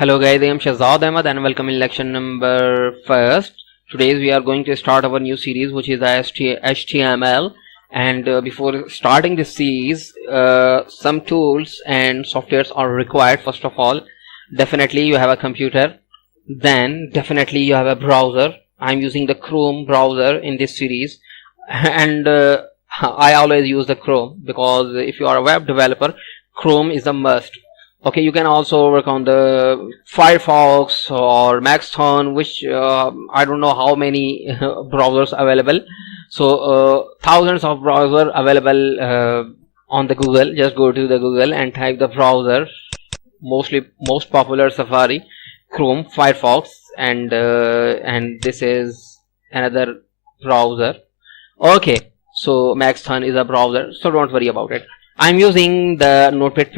Hello guys, I am Shahzad Ahmed and welcome in lecture number first. Today we are going to start our new series, which is HTML. And before starting this series, some tools and softwares are required. First of all, definitely you have a computer, then definitely you have a browser. I'm using the Chrome browser in this series, and I always use the Chrome because if you are a web developer, Chrome is a must. Okay, you can also work on the Firefox or Maxthon, which I don't know how many browsers available. So thousands of browsers available on the Google. Just go to the Google and type the browser. Most popular Safari, Chrome, Firefox, and this is another browser. Okay, so Maxthon is a browser, so don't worry about it. I'm using the Notepad++.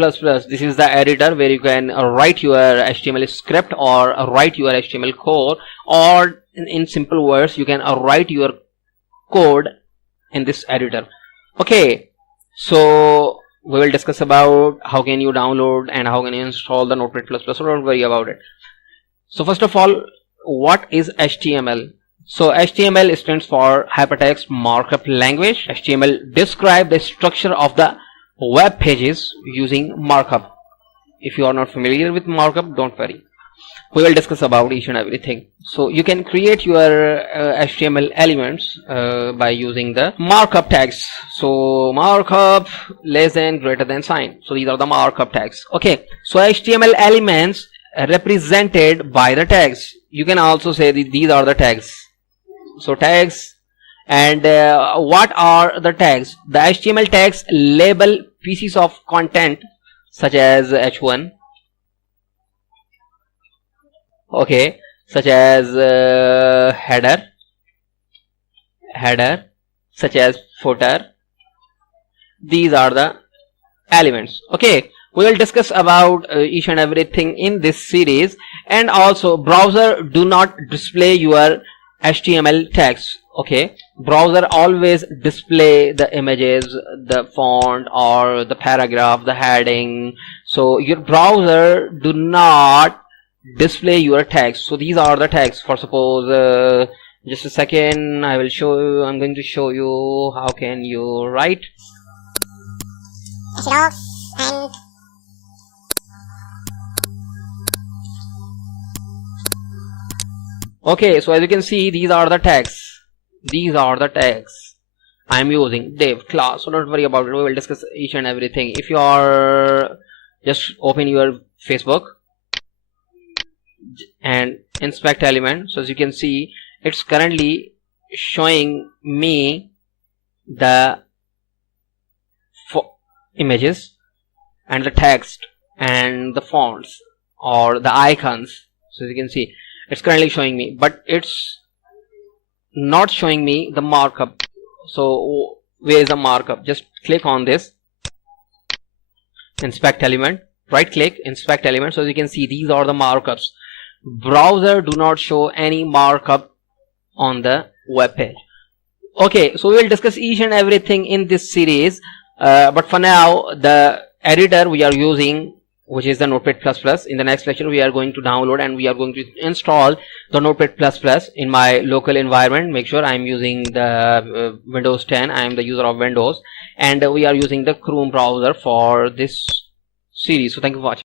This is the editor where you can write your HTML script or write your HTML code, or in simple words, you can write your code in this editor. Okay, so we will discuss about how can you download and how can you install the Notepad++, so don't worry about it. So first of all, what is HTML? So HTML stands for Hypertext Markup Language. HTML describes the structure of the web pages using markup. If you are not familiar with markup, don't worry, we will discuss about each and everything. So you can create your HTML elements by using the markup tags. So markup less than, greater than sign, so these are the markup tags. Okay, so HTML elements represented by the tags. You can also say these are the tags. So tags. And what are the tags? The HTML tags label pieces of content such as h1, okay, such as header, such as footer. These are the elements. Okay, we will discuss about each and everything in this series. And also, browser do not display your HTML tags. Okay, browser always display the images, the font, or the paragraph, the heading. So your browser do not display your tags. So these are the tags. For suppose just a second, I will show you. I'm going to show you how can you write. Okay, so as you can see, these are the tags. These are the tags I'm using, div, class. So don't worry about it, we will discuss each and everything. If you are, just open your Facebook and inspect element. So as you can see, it's currently showing me the images and the text and the fonts or the icons. So as you can see, it's currently showing me, but it's not showing me the markup. So where is the markup? Just click on this, inspect element, right click, inspect element. So as you can see, these are the markups. Browser do not show any markup on the web page. Okay, so we will discuss each and everything in this series, but for now, the editor we are using, which is the Notepad++. In the next lecture, we are going to download and we are going to install the Notepad++ in my local environment. Make sure I am using the Windows 10. I am the user of Windows, and we are using the Chrome browser for this series. So thank you for watching.